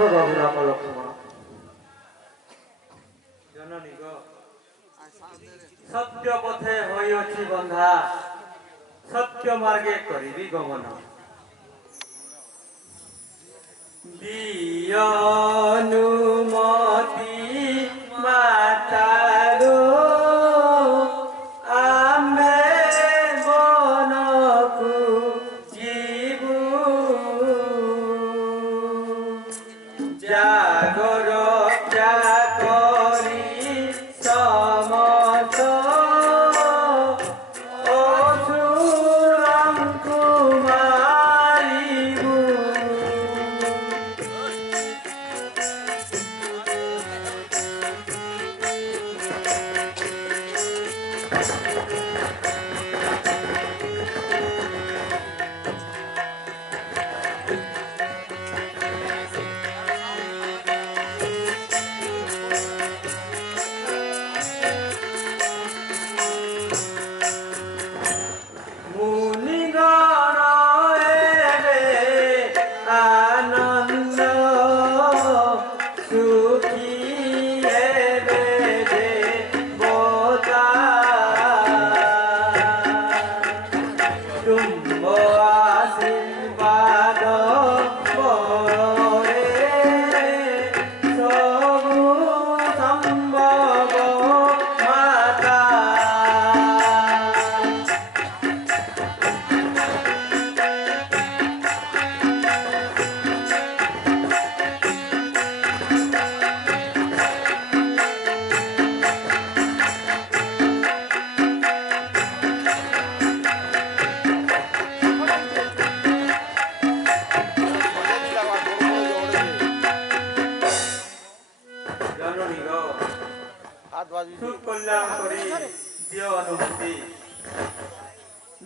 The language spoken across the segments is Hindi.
बाबू राम लक्ष्मण जननी गो सत्य पथे होइछि बंधा सत्य मार्गे करिबी गमन दियनुमति मातारो आमे बनकु जीवु जागर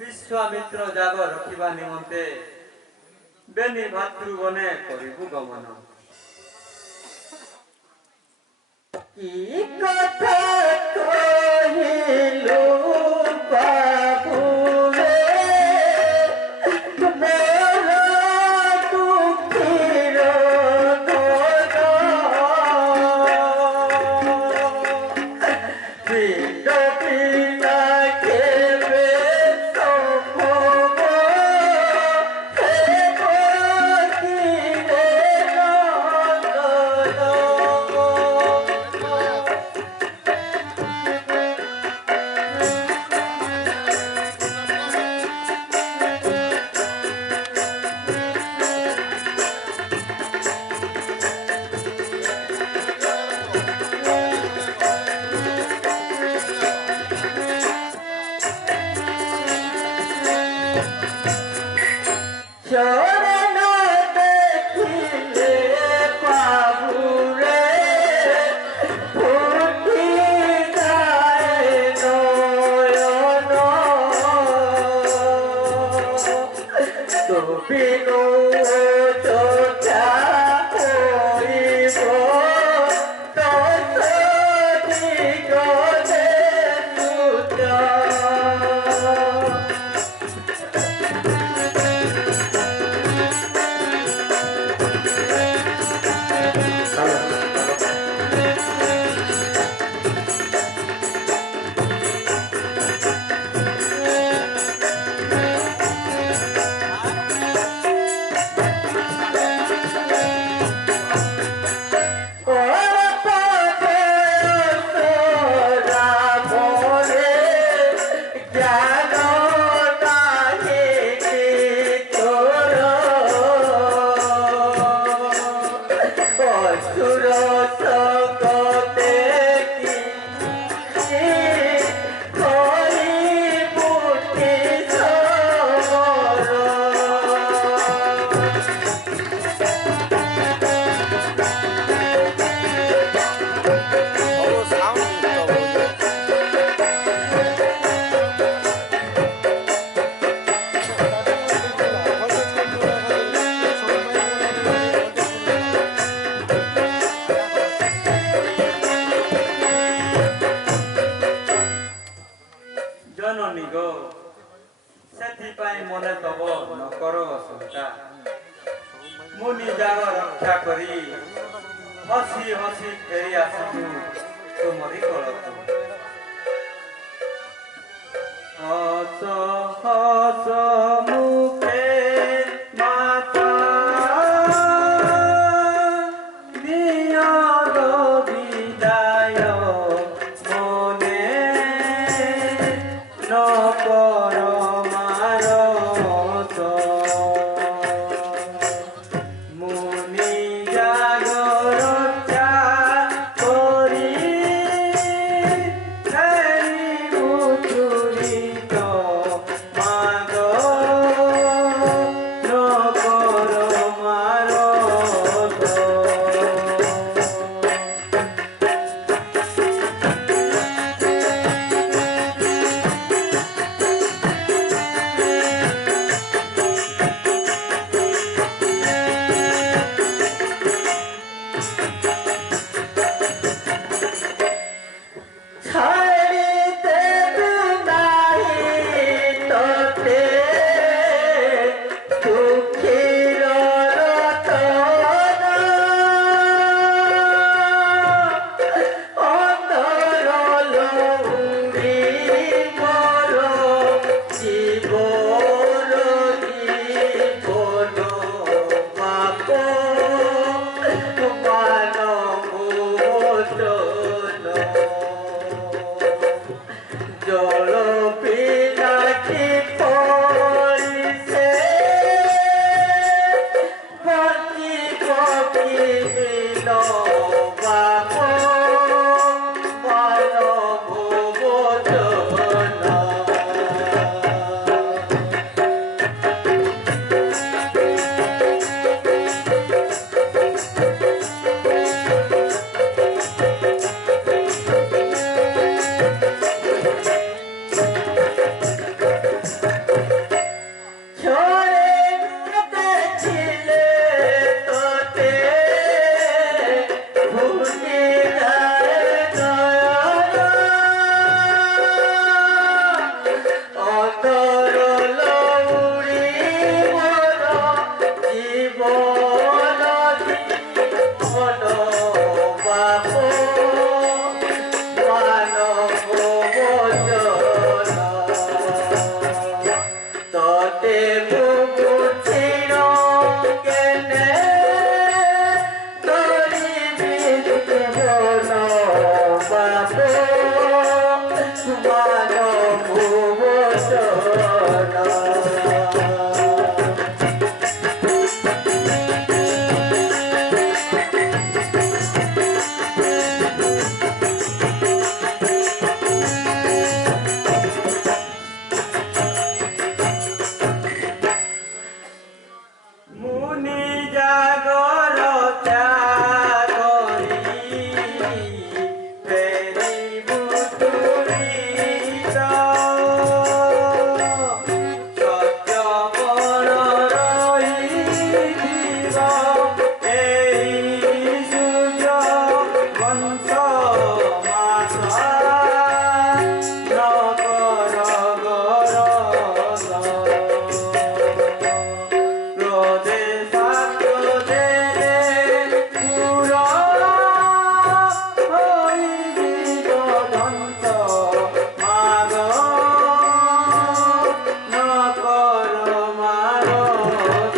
विश्वामित्र जाग रखिबा निमंते बेनी भातृगणे करिबु गमन की कथा कहिलु बाबू रे तुम्हारा दुखीर मुनि जाग रक्षा करी हसी हसी फेरी आसू तुमरी कलकू हस हस मुखे माता नियत বিদায় মনে নকর মারত মুনি জাগরতা করি মুচুরিত মাগ নকর মারত ছাড়িতে নাই তোতে দুঃখীর রতন অন্তর লৌরি মোর জীবন জীবন পাপ মানব জল পিনাকি পরিছে ভক্তি ভক্তি বিন বাপ মানব বোধন ঝরে ছিলে তোতে ভুলি অন্তর লৌরি মোর জীবন জীবন বাপ মানব বোধন তোতে মুছির কেনে তোরি জীবন বাপ মানব বোধন মুনি জাগরতা করি ফেরি বুতুরিত সত্য বর রহিব এই সূর্য বংশ মাস নগর গরদ রোদে সাত দেরে পুর হইব ধ্বংস মাগ নকর মারত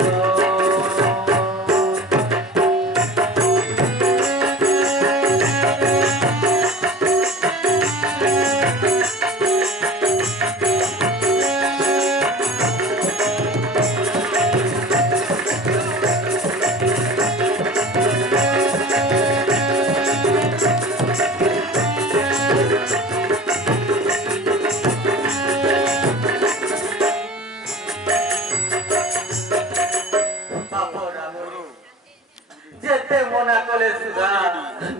যেতে মনা কলে সুধা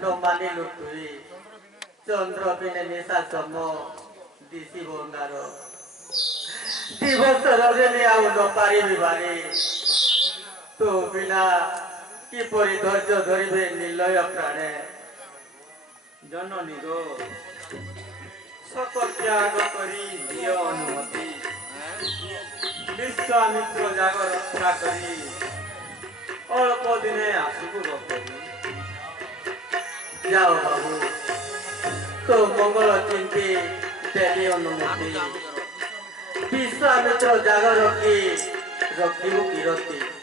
নমানিলু তুই চন্দ্র বিনে নিশা সম দিশি বঙ্গার দিবস রজনী আউ নপারিবি বারি তো বিনা কিপরি ধৈর্য ধরিবে নিলয় প্রাণে জননী গো সকল ত্যাগ করি দিয় অনুমতি বিশ্বামিত্র জাগ রক্ষা করি ଅଳ୍ପ ଦିନେ ଆସିବୁ ରଖବି। ଯାଅ ବାବୁ, ତୋ ମଙ୍ଗଳ ଚିନ୍ତି ଦେଲି ଅନୁମତି। ବିଶ୍ୱାମିତ୍ର ଜାଗ ରଖି ରଖିବୁ କିରତି।